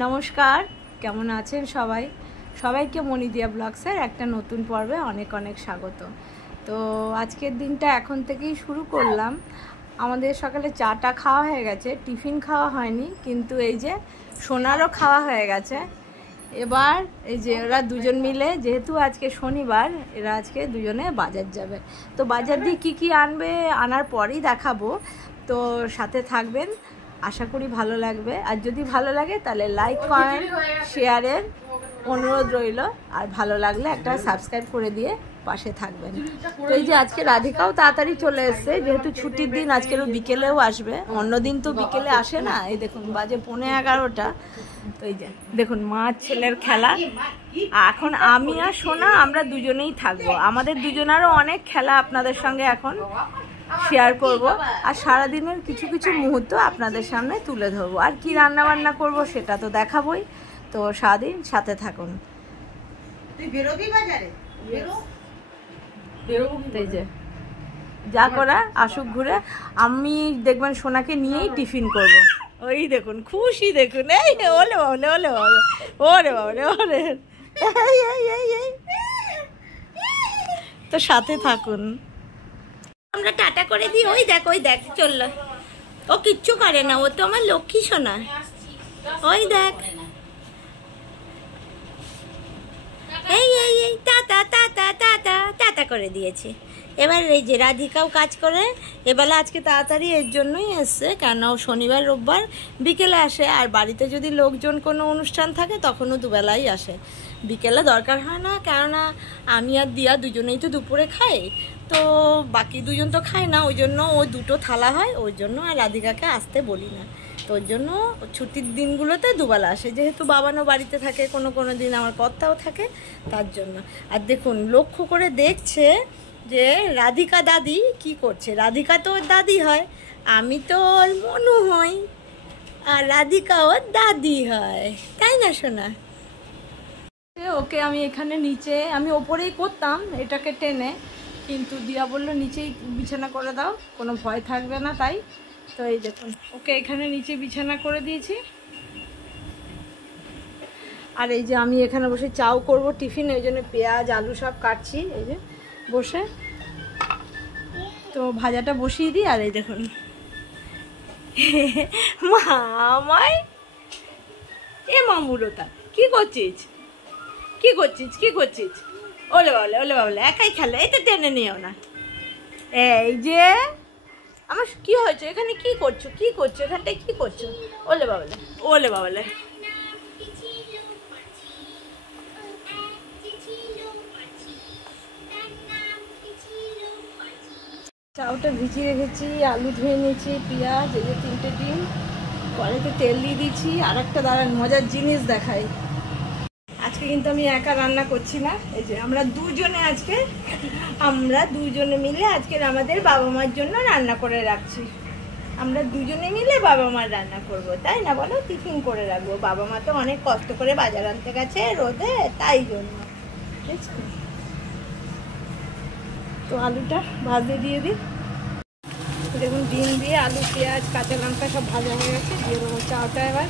নমস্কার, কেমন আছেন সবাই? সবাইকে মনিদিয়া ব্লগসের একটা নতুন পর্বে অনেক অনেক স্বাগত। তো আজকের দিনটা এখন থেকেই শুরু করলাম। আমাদের সকালে চাটা খাওয়া হয়ে গেছে, টিফিন খাওয়া হয়নি, কিন্তু এই যে সোনারও খাওয়া হয়ে গেছে। এবার এই যে ওরা দুজন মিলে, যেহেতু আজকে শনিবার, এরা আজকে দুজনে বাজার যাবে। তো বাজার দিয়ে কী আনবে আনার পরেই দেখাবো, তো সাথে থাকবেন। আশা করি ভালো লাগবে, আর যদি ভালো লাগে তাহলে লাইক কমেন্ট শেয়ারের অনুরোধ রইল, আর ভালো লাগলে একটা সাবস্ক্রাইব করে দিয়ে পাশে থাকবেন। তো এই যে আজকে রাধিকাও তাড়াতাড়ি চলে এসছে, যেহেতু ছুটির দিন আজকের বিকেলেও আসবে, অন্যদিন তো বিকেলে আসে না। এই দেখুন বাজে 11:15। তো এই যে দেখুন মা ছেলের খেলা। এখন আমি আর সোনা আমরা দুজনেই থাকবো, আমাদের দুজনেরও অনেক খেলা আপনাদের সঙ্গে এখন শেয়ার করব, আর সারাদিনের কিছু কিছু মুহূর্ত আপনাদের সামনে তুলে ধরবো। আর কি রান্না বান্না করব সেটা তো দেখাবোই, তো সারাদিন সাথে থাকুন। এই যে যা করা আসুক ঘুরে, আমি দেখবেন সোনাকে নিয়েই টিফিন করব। ওই দেখুন খুশি, দেখুন এই ওলে বাবলে ওলে বাবলে ওরে বাবলে ওরে, এই তো সাথে থাকুন। আমরা টাটা করে দিই। ওই দেখ চললো, ও কিচ্ছু করে না, ও তো আমার লক্ষ্মী সোনা। ওই দেখ, এই টাটা টাটা টাটা টাটা করে দিয়েছে। এবার এই যে রাধিকাও কাজ করে এবেলা, আজকে তাড়াতাড়ি এর জন্যই এসছে, কেন ও শনিবার রোববার বিকেলে আসে, আর বাড়িতে যদি লোকজন কোনো অনুষ্ঠান থাকে তখনও দুবেলাই আসে, বিকেলে দরকার হয় না, কেননা আমি আর দিয়া দুজনেই তো দুপুরে খাই, তো বাকি দুজন তো খায় না, ওই জন্য ও দুটো থালা হয়, ওই জন্য আর রাধিকাকে আসতে বলি না। তো ওই জন্য ছুটির দিনগুলোতে দুবেলা আসে, যেহেতু বাবানও বাড়িতে থাকে, কোনো কোনো দিন আমার কর্তাও থাকে, তার জন্য। আর দেখুন লক্ষ্য করে দেখছে যে রাধিকা দাদি কি করছে। রাধিকা তো ওর দাদি হয়, আমি তো ওর মনু হই, আর রাধিকা ওর দাদি হয়, তাই না সোনা? ওকে আমি এখানে নিচে, আমি ওপরেই করতাম এটাকে টেনে, কিন্তু দিয়া বললো নিচেই বিছানা করে দাও, কোনো ভয় থাকবে না, তাই। তো এই দেখুন ওকে এখানে নিচে বিছানা করে দিয়েছি। আর এই যে আমি এখানে বসে চাও করব টিফিন, ওই জন্য পেঁয়াজ আলু সব কাটছি এই যে বসে। তো ভাজাটা বসিয়ে দিই। আর এই দেখুন মামাই, এ মামুরতা কি করছিস, কি করছিস? ওলে বাবলে একাই খেলে, এই তো টেনে নিও না। এই যে আমার কি হয়েছে, এখানে কি করছো এখানটায় কি করছো? ওলে বাবলে চাউটা ভিজিয়ে রেখেছি, আলু ধুয়ে নিয়েছি, পেঁয়াজ, এই যে 3টে ডিম, কড়াইতে তেল দিয়ে দিচ্ছি। আর একটা দাঁড়ান মজার জিনিস দেখাই, আজকে কিন্তু আমি একা রান্না করছি না, এই যে আমরা দুজনে মিলে আজকে আমাদের বাবা মার জন্য রান্না করে রাখছি। আমরা দুজনে মিলে বাবা মার রান্না করব, তাই না বলো? টিফিন করে রাখবো, বাবা মা তো অনেক কষ্ট করে বাজার আনতে গেছে রোদে, তাই জন্য। তো আলুটা ভাজতে দিয়ে দিই। দেখুন ডিম দিয়ে আলু পেঁয়াজ কাঁচা লঙ্কা সব ভাজা হয়ে গেছে, দিয়ে দেবো চাউটা। এবার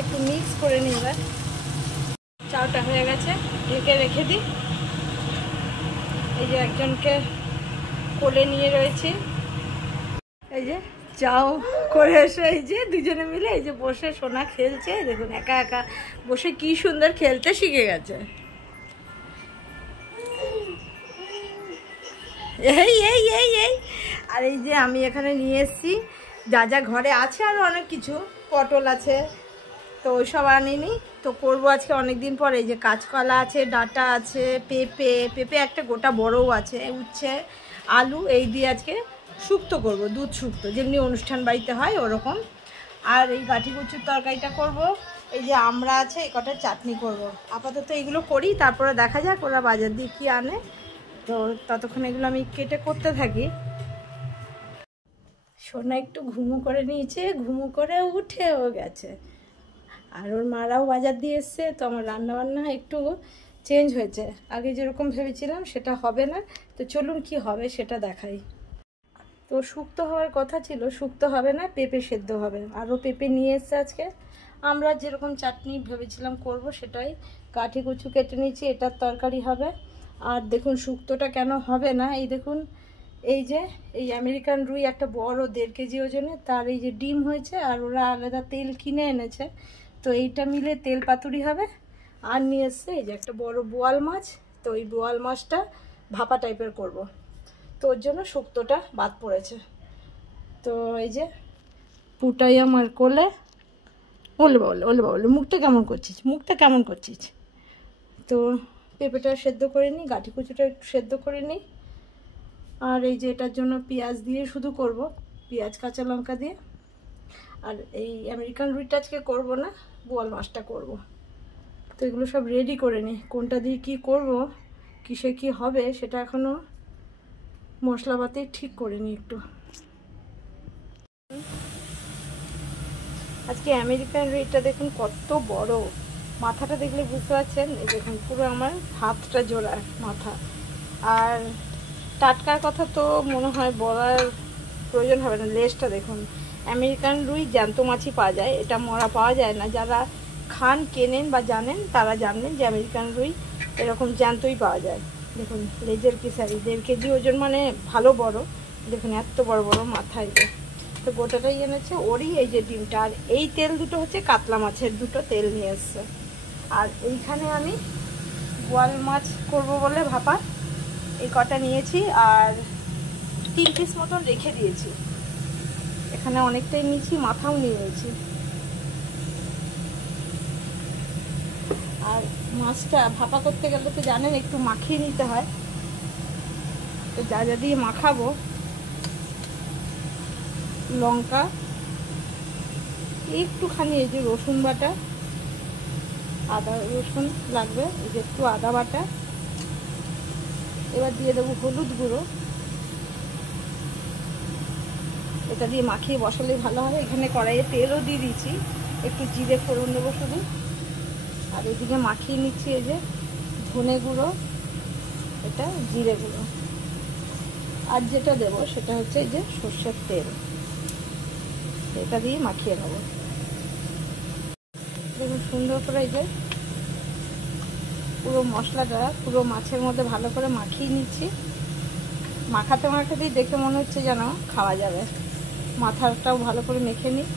একটু মিক্স করে নিই। এবার চাউটা হয়ে গেছে, ঢেকে রেখে দিই। এই যে একজনকে কোলে নিয়ে রয়েছি, এই যে চাও করে এসে এই যে দুজনে মিলে এই যে বসে সোনা খেলছে। দেখুন একা একা বসে কি সুন্দর খেলতে শিখে গেছে। এই আর এই যে আমি এখানে নিয়ে এসেছি যা ঘরে আছে, আরও অনেক কিছু, পটল আছে, তো ওইসব আনিনি, তো করবো আজকে অনেক দিন পরে। এই যে কাঁচকলা আছে, ডাঁটা আছে, পেঁপে একটা গোটা বড়ও আছে, উচ্ছে, আলু, এই দিয়ে আজকে শুক্তো করব, দুধ শুক্তো, যেমনি অনুষ্ঠান বাড়িতে হয় ওরকম। আর এই গাঠি কচুর তরকারিটা করব, এই যে আমরা আছে, এই কটা চাটনি করব। আপাতত এগুলো করি, তারপরে দেখা যাক ওরা বাজার দিয়ে কী আনে, তো ততক্ষণ এগুলো আমি কেটে করতে থাকি। সোনা একটু ঘুমু করে নিয়েছে, ঘুমু করে উঠেও গেছে, আর ওর মারাও বাজার দিয়ে এসছে, তো আমার রান্নাবান্না একটু চেঞ্জ হয়েছে, আগে যেরকম ভেবেছিলাম সেটা হবে না। তো চলুন কি হবে সেটা দেখাই। তো শুক্তো হওয়ার কথা ছিল, শুক্তো হবে না, পেঁপে সেদ্ধ হবে। আরও পেঁপে নিয়ে এসছে আজকে। আমরা যেরকম চাটনি ভেবেছিলাম করব সেটাই। কাঠি কুচু কেটে নিয়েছি, এটার তরকারি হবে। আর দেখুন শুক্তোটা কেন হবে না, এই দেখুন এই যে এই আমেরিকান রুই একটা বড় 1.5 কেজি ওজনে, তার এই যে ডিম হয়েছে, আর ওরা আলাদা তেল কিনে এনেছে। তো এইটা মিলে তেল পাতুরি হবে। আর নিয়ে এসছে এই যে একটা বড় বোয়াল মাছ। তো ওই বোয়াল মাছটা ভাপা টাইপের করব। তো ওর জন্য শুক্তোটা বাদ পড়েছে। তো এই যে পুটাই আমার কোলে। ওলে বাবলে, ওলে বাবলে, মুখটা কেমন করছিস, মুখটা কেমন করছিস। তো পেঁপেটা সেদ্ধ করে নিই, গাঁঠি কুচুটা একটু সেদ্ধ করে নিই। আর এই যে এটার জন্য পেঁয়াজ দিয়ে শুধু করব, পেঁয়াজ কাঁচা লঙ্কা দিয়ে। আর এই আমেরিকান রুইটা আজকে করবো না, বোয়াল মাছটা করব। তো এগুলো সব রেডি করে নিই, কোনটা দিয়ে কি করব, কিসে কি হবে সেটা এখনও মশলাপাতি ঠিক করে নিই একটু। আজকে আমেরিকান রুইটা দেখুন কত বড়, মাথাটা দেখলে বুঝতে পারছেন। এই দেখুন পুরো আমার হাতটা জোড়া মাথা। আর টাটকার কথা তো মনে হয় বলার প্রয়োজন হবে না, লেজটা দেখুন। আমেরিকান রুই জ্যান্ত মাছই পাওয়া যায়, এটা মরা পাওয়া যায় না। যারা খান, কেনেন বা জানেন তারা জানেন যে আমেরিকান রুই এরকম জ্যান্তই পাওয়া যায়। দেখুন লেজের পিসারি 1.5 কেজি ওজন, মানে ভালো বড়। দেখুন এত বড় বড় মাথায়। তো গোটাটাই এনেছে ওরই এই যে ডিমটা। আর এই তেল দুটো হচ্ছে কাতলা মাছের দুটো তেল নিয়ে এসছে। আর এইখানে আমি বোয়াল মাছ করব বলে ভাপা এই কটা নিয়েছি, আর 3 পিস মতন রেখে দিয়েছি। এখানে অনেকটাই নিয়েছি, মাথাও নিয়ে নিয়েছি। আর মাছটা ভাপা করতে গেলে তো জানেন একটু মাখিয়ে নিতে হয়। তো যা যা দিয়ে মাখাবো, লঙ্কা একটুখানি, এই যে রসুন বাটা, আদা রসুন লাগবে, এই যে একটু আদা বাটা। এবার দিয়ে দেবো হলুদ গুঁড়ো, এটা দিয়ে মাখিয়ে বসালেই ভালো হবে। এখানে কড়াইয়ে তেলও দিয়ে দিয়েছি, একটু জিরে ফোড়ন দেবো শুধু। আর এদিকে মাখিয়ে নিচ্ছি এই যে ধনে গুঁড়ো, এটা জিরে গুঁড়ো। আর যেটা দেবো সেটা হচ্ছে এই যে সর্ষের তেল, এটা দিয়ে মাখিয়ে নেবো। দেখুন সুন্দর করে এই যে পুরো মশলাটা পুরো মাছের মধ্যে ভালো করে মাখিয়ে নিচ্ছি। মাখাতে মাখাতেই দেখে মনে হচ্ছে যেন খাওয়া যাবে। মাথাটাও ভালো করে মেখে নিই।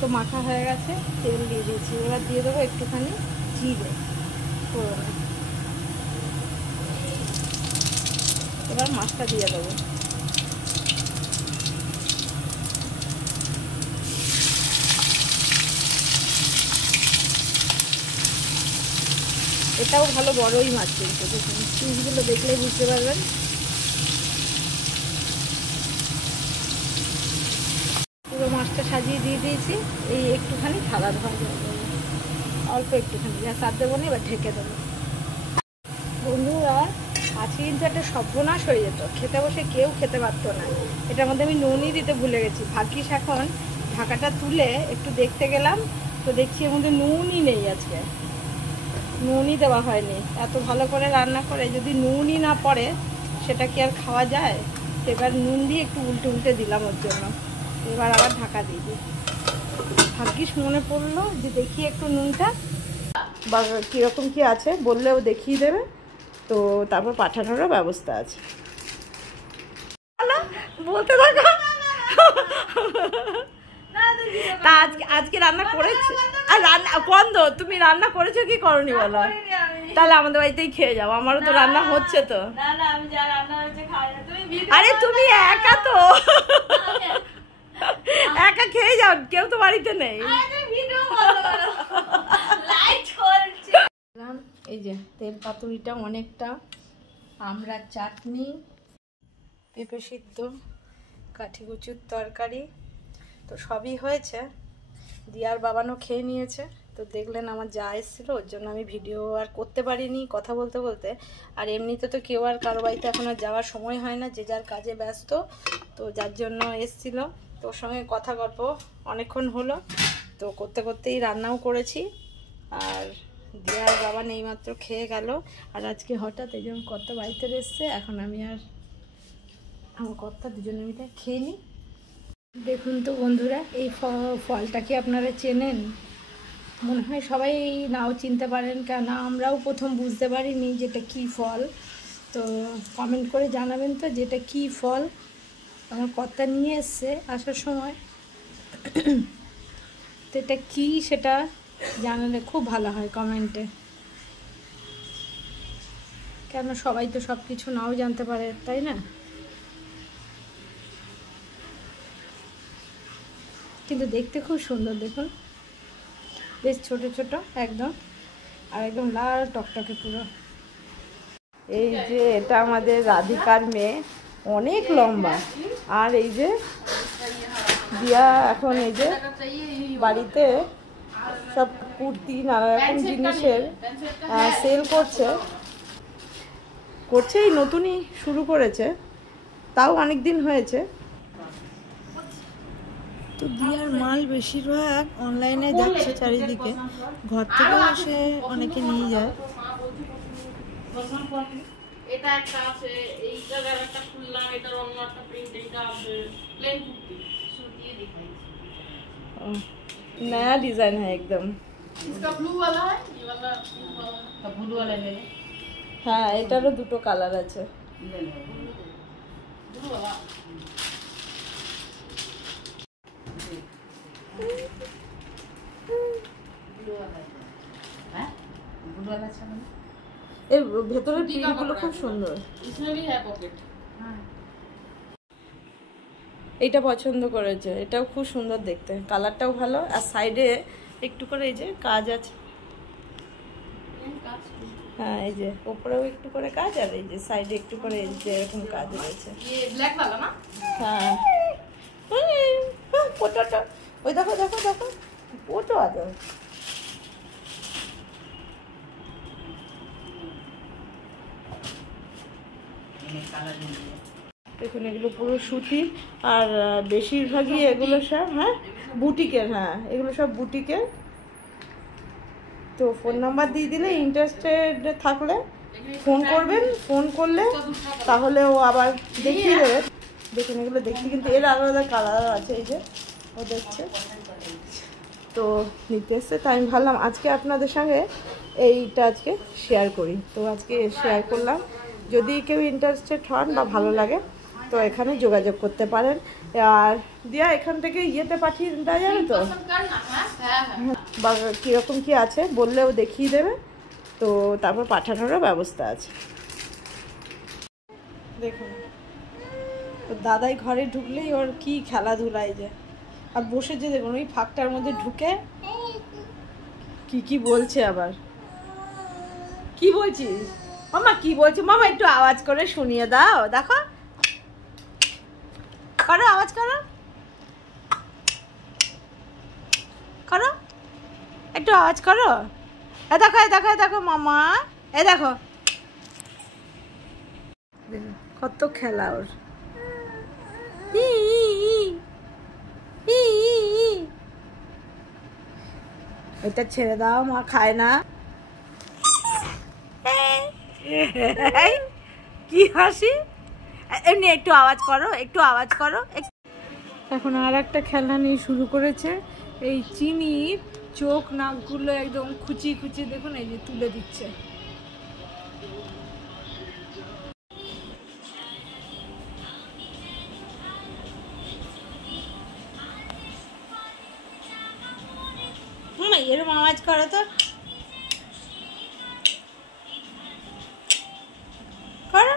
তো মাখা হয়ে গেছে, তেল দিয়ে দিয়েছি। এবার দিয়ে দেবো একটুখানি জিরে ফোড়নে। এবার মাছটা দিয়ে দেবো। এটাও ভালো বড়ই মাছ, কিন্তু দেখুন পিসগুলো দেখলেই বুঝতে পারবেন। পুরো মাছটা সাজিয়ে দিয়ে দিয়েছি। এই একটুখানি সাদা ভাজা দেবো, অল্প একটুখানি, যা সার দেবো না। এবার ঢেকে দেবো। বন্ধুরা আজকে কিন্তু একটা সর্বনাশ হয়ে যেত, খেতে বসে কেউ খেতে পারতো না। এটার মধ্যে আমি নুনই দিতে ভুলে গেছি। ভাগ্যিস এখন ঢাকাটা তুলে একটু দেখতে গেলাম, তো দেখছি এর মধ্যে নুনই নেই। আজকে নুনই দেওয়া হয়নি। এত ভালো করে রান্না করে যদি নুনই না পড়ে সেটা কি আর খাওয়া যায়। এবার নুন দিয়ে একটু উল্টে উল্টে দিলাম ওর জন্য। এবার আবার ঢাকা দিয়ে দিই। ভাগ্যিস মনে পড়লো যে দেখি একটু নুনটা বা কীরকম কি আছে, বললেও দেখিয়ে দেবে। তো তারপর পাঠানোরও ব্যবস্থা আছে। বলতে থাকো। তা আজকে রান্না করেছে, আর রান্না বন্ধ। তুমি রান্না করেছো কি করনি বলো? তাহলে আমাদের বাড়িতেই খেয়ে যাও, আমারও তো রান্না হচ্ছে তো। আরে তুমি একা তো, একা খেয়ে যাও, কেউ তো বাড়িতে নেই। এই যে তেল পাতুরিটা অনেকটা, আমরা চাটনি, পেঁপে সিদ্ধ, কাঠি কুচুর তরকারি, তো সবই হয়েছে। দিয়ার বাবানও খেয়ে নিয়েছে। তো তো দেখলেন আমার যা এসেছিলো, ওর জন্য আমি ভিডিও আর করতে পারিনি কথা বলতে বলতে। আর এমনিতে তো কেউ আর কারো বাড়িতে এখন আর যাওয়ার সময় হয় না, যে যার কাজে ব্যস্ত, তো যার জন্য এসেছিলো। তো ওর সঙ্গে কথা গল্প অনেকক্ষণ হলো, তো করতে করতেই রান্নাও করেছি। আর দিয়ার বাবা নেইমাত্র খেয়ে গেল। আর আজকে হঠাৎ এই জন্য কর্তা বাড়িতে এসছে, এখন আমি আর আমার কর্তা দুজনে মিলে খেয়ে নিই। দেখুন তো বন্ধুরা, এই ফলটা কি আপনারা চেনেন? মনে হয় সবাই নাও চিনতে পারেন, কেন আমরাও প্রথম বুঝতে পারিনি যেটা কি ফল। তো কমেন্ট করে জানাবেন তো যেটা কি ফল। আমার কর্তা নিয়ে এসছে আসার সময়, তো এটা কী সেটা জানালে খুব ভালো হয় কমেন্টে, কেন সবাই তো সব কিছু নাও জানতে পারে, তাই না? কিন্তু দেখতে খুব সুন্দর, দেখুন বেশ ছোট ছোট একদম, আর একদম লাল টকটকে পুরো। এই যে এটা আমাদের রাধিকার মেয়ে, অনেক লম্বা। আর এই যে দিয়া এখন এই যে বাড়িতে সব কুর্তি নানা রকম জিনিসের সেল করছে, এই নতুনই শুরু করেছে, তাও অনেক দিন হয়েছে। তো দিয়ার মাল বেশিরভাগ অনলাইনে যাচ্ছে চারিদিকে, ঘর থেকেও এসে অনেকে নিয়ে যায়। এটা একটা আছে, এইটার একটা খুললাম, এটার অন্য একটা প্রিন্ট, এটা আছে প্লেন কুর্তি সুতিয়ে দেখাই। नया डिजाइन है एकदम। इसका ब्लू वाला है, ये वाला ब्लू वाला ले ले। हाँ, এটারও দুটো কালার আছে। ব্লু वाला হ্যাঁ, ব্লু वाला আছে মানে এর ভেতরের প্রিন্টগুলো খুব সুন্দর। इसमें भी है पॉकेट। হ্যাঁ, এইটা পছন্দ করেছে, এটাও খুব সুন্দর দেখতে, কালারটাও ভালো। আর সাইডে একটু করে এই যে কাজ আছে, হ্যাঁ এই যে উপরেও একটু করে কাজ, আর এই যে সাইডে একটু করে এই যে এরকম কাজ রয়েছে। ব্ল্যাক वाला না? হ্যাঁ, ফটোটা ওই দেখো দেখো দেখো, ফটো আছে। দেখুন এগুলো পুরো সুতির, আর বেশিরভাগই এগুলো সব হ্যাঁ বুটিকের, হ্যাঁ এগুলো সব বুটিকের। তো ফোন নাম্বার দিয়ে দিলে ইন্টারেস্টেড থাকলে ফোন করবেন, ফোন করলে তাহলে ও আবার দেখিয়ে দেবে। দেখুন এগুলো দেখতে কিন্তু এর আলাদা কালার আছে, এই যে ও দেখছে তো নিতে এসছে, তাই আমি ভাবলাম আজকে আপনাদের সঙ্গে এইটা আজকে শেয়ার করি। তো আজকে শেয়ার করলাম, যদি কেউ ইন্টারেস্টেড হন বা ভালো লাগে তো এখানে যোগাযোগ করতে পারেন। আর দিয়া এখান থেকে ইয়েতে পাঠিয়ে দেওয়া যাবে তো, বা কীরকম কী আছে বললেও দেখিয়ে দেবে, তো তারপর পাঠানোরও ব্যবস্থা আছে। দেখুন তো দাদাই ঘরে ঢুকলেই ওর কি খেলাধুলায় যে, আর বসে যে দেখুন ওই ফাঁকটার মধ্যে ঢুকে কি বলছে, আবার কি বলছিস মামা, কি বলছে মামা, একটু আওয়াজ করে শুনিয়ে দাও। দেখো করো, আওয়াজ করো, করো একটু আওয়াজ করো। এ দেখো এ দেখো এ দেখো মামা, এ দেখো কত খেলা ওর। এটা ছেড়ে দাও, মা খায় না। কি হাসি, এমনি একটু আওয়াজ করো, একটু আওয়াজ করো। এখন আর একটা খেলনা নিয়ে শুরু করেছে, এই চিনির চোখ নাকগুলো একদম খুচি খুচি, দেখুন এই যে তুলে দিচ্ছে। এরকম আওয়াজ করো তো, করো।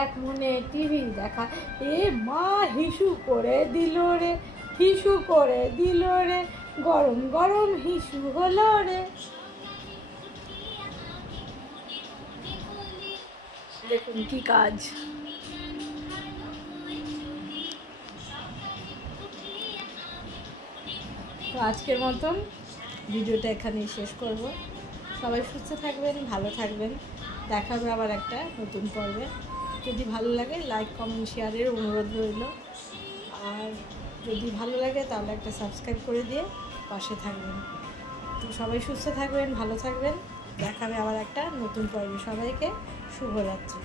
এক মনে টিভি দেখা, এ মা হিসু করে দিল রে, হিসু করে দিল রে, গরম গরম হিসু হলো রে। দেখুন কি কাজ, তো আজকের মতন ভিডিওটা এখানেই শেষ করব। সবাই সুস্থ থাকবেন, ভালো থাকবেন। দেখা হবে আবার একটা নতুন পর্বে। যদি ভালো লাগে লাইক কমেন্ট শেয়ারের অনুরোধ রইল। আর যদি ভালো লাগে তাহলে একটা সাবস্ক্রাইব করে দিয়ে পাশে থাকবেন। তো সবাই সুস্থ থাকবেন, ভালো থাকবেন। দেখা হবে আবার একটা নতুন পর্বে। সবাইকে শুভরাত্রি।